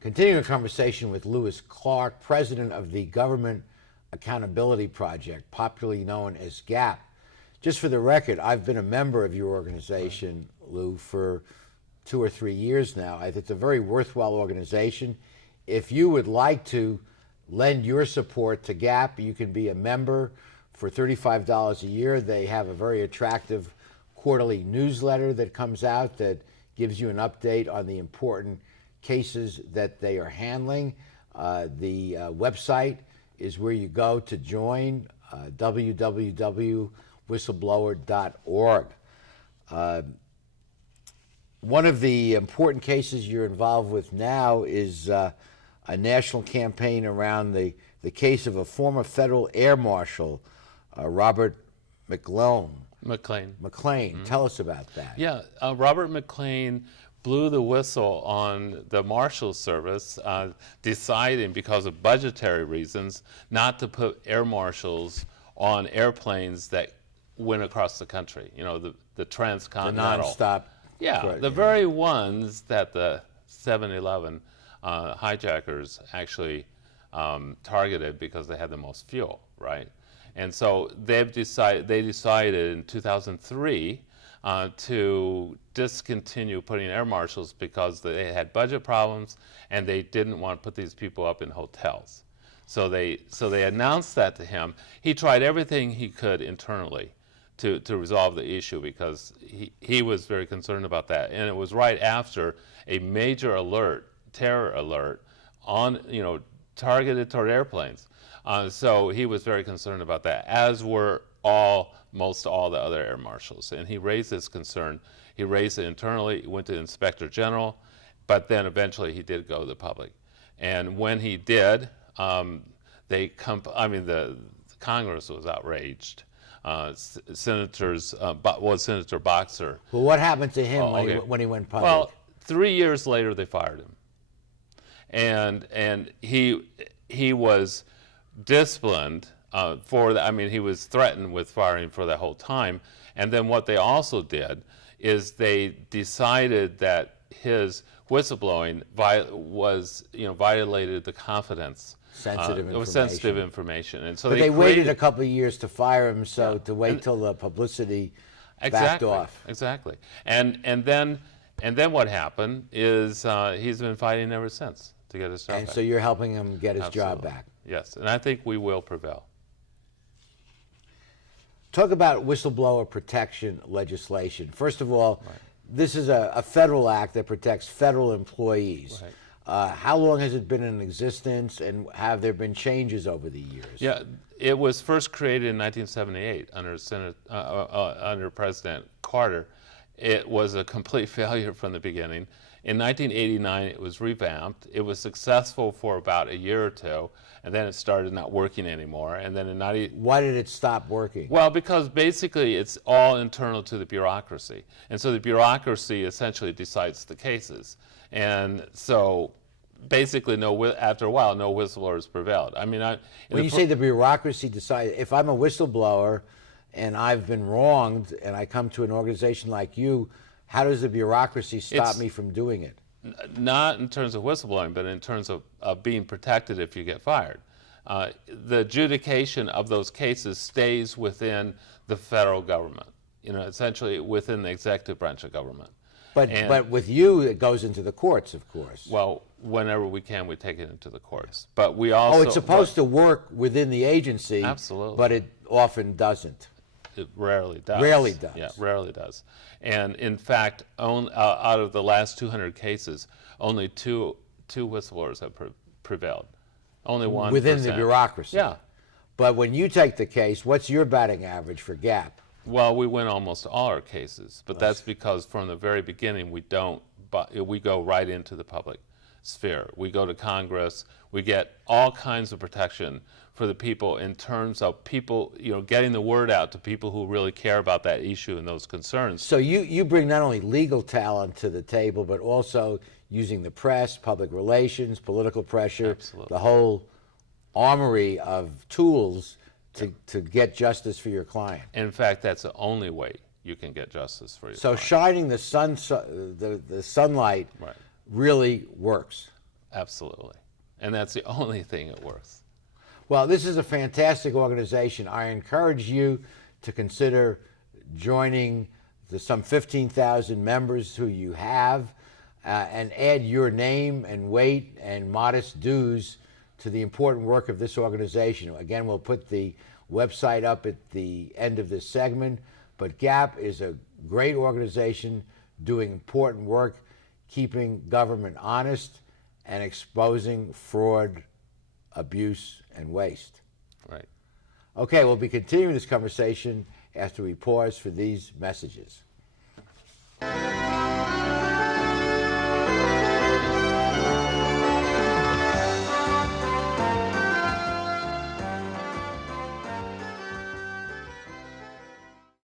Continuing a conversation with Lewis Clark, president of the Government Accountability Project, popularly known as GAP. Just for the record, I've been a member of your organization, Lou, for 2 or 3 years now. I think it's a very worthwhile organization. If you would like to lend your support to GAP, you can be a member for $35 a year. They have a very attractive quarterly newsletter that comes out that gives you an update on the important cases that they are handling. The website is where you go to join, www.whistleblower.org. One of the important cases you're involved with now is a national campaign around the case of a former federal air marshal, Robert McClain. McClain. Tell us about that. Yeah, Robert McClain blew the whistle on the Marshal Service, deciding because of budgetary reasons not to put air marshals on airplanes that went across the country. You know, the transcontinental. The nonstop. Yeah, the very ones that the 7-Eleven hijackers actually targeted because they had the most fuel, right? And so they decided in 2003 to discontinue putting air marshals because they had budget problems and they didn't want to put these people up in hotels. So they announced that to him. He tried everything he could internally to resolve the issue because he was very concerned about that. And it was right after a major alert, terror alert, on targeted toward airplanes. So he was very concerned about that, as were most all the other air marshals. And he raised this concern. He raised it internally, he went to the Inspector General, but then eventually he did go to the public. And when he did, the Congress was outraged. Senator Boxer. Well, what happened to him when he went public? Well, 3 years later they fired him, and he was disciplined for that. I mean, he was threatened with firing for that whole time. And then what they also did is they decided that his whistleblowing violated the confidence. Sensitive information. And so but they waited a couple of years to fire him, to wait till the publicity backed off. Exactly. And then what happened is he's been fighting ever since to get his job back. And so you're helping him get his job back. Yes, and I think we will prevail. Talk about whistleblower protection legislation. First of all, this is a federal act that protects federal employees. Right. How long has it been in existence, and have there been changes over the years? Yeah, it was first created in 1978 under President Carter. It was a complete failure from the beginning. In 1989, it was revamped. It was successful for about a year or two, and then it started not working anymore. And then in Why did it stop working? Well, because basically it's all internal to the bureaucracy, and so the bureaucracy essentially decides the cases. And so basically, after a while, no whistleblowers prevailed. I mean, when you say the bureaucracy decides, if I'm a whistleblower and I've been wronged and I come to an organization like you, how does the bureaucracy stop me from doing it? Not in terms of whistleblowing, but in terms of being protected if you get fired. The adjudication of those cases stays within the federal government, essentially within the executive branch of government. But with you, it goes into the courts, of course. Well, whenever we can, we take it into the courts. But we also... it's supposed to work within the agency. Absolutely. But it often doesn't. It rarely does. Rarely does. Yeah, rarely does. And in fact, out of the last 200 cases, only two whistleblowers have prevailed. Only 1%. Within the bureaucracy. Yeah. But when you take the case, what's your batting average for GAP? Well, we win almost all our cases, but that's because from the very beginning we go right into the public sphere. We go to Congress. We get all kinds of protection for the people in terms of people, getting the word out to people who really care about that issue and those concerns. So you bring not only legal talent to the table, but also using the press, public relations, political pressure, Absolutely. The whole armory of tools to get justice for your client. In fact, that's the only way you can get justice for your So client. shining the sunlight really works. Absolutely. And that's the only thing that works. Well, this is a fantastic organization. I encourage you to consider joining the some 15,000 members who you have and add your name and weight and modest dues to the important work of this organization. Again, we'll put the website up at the end of this segment, but GAP is a great organization doing important work, keeping government honest and exposing fraud, abuse, and waste. Right. Okay, we'll be continuing this conversation after we pause for these messages.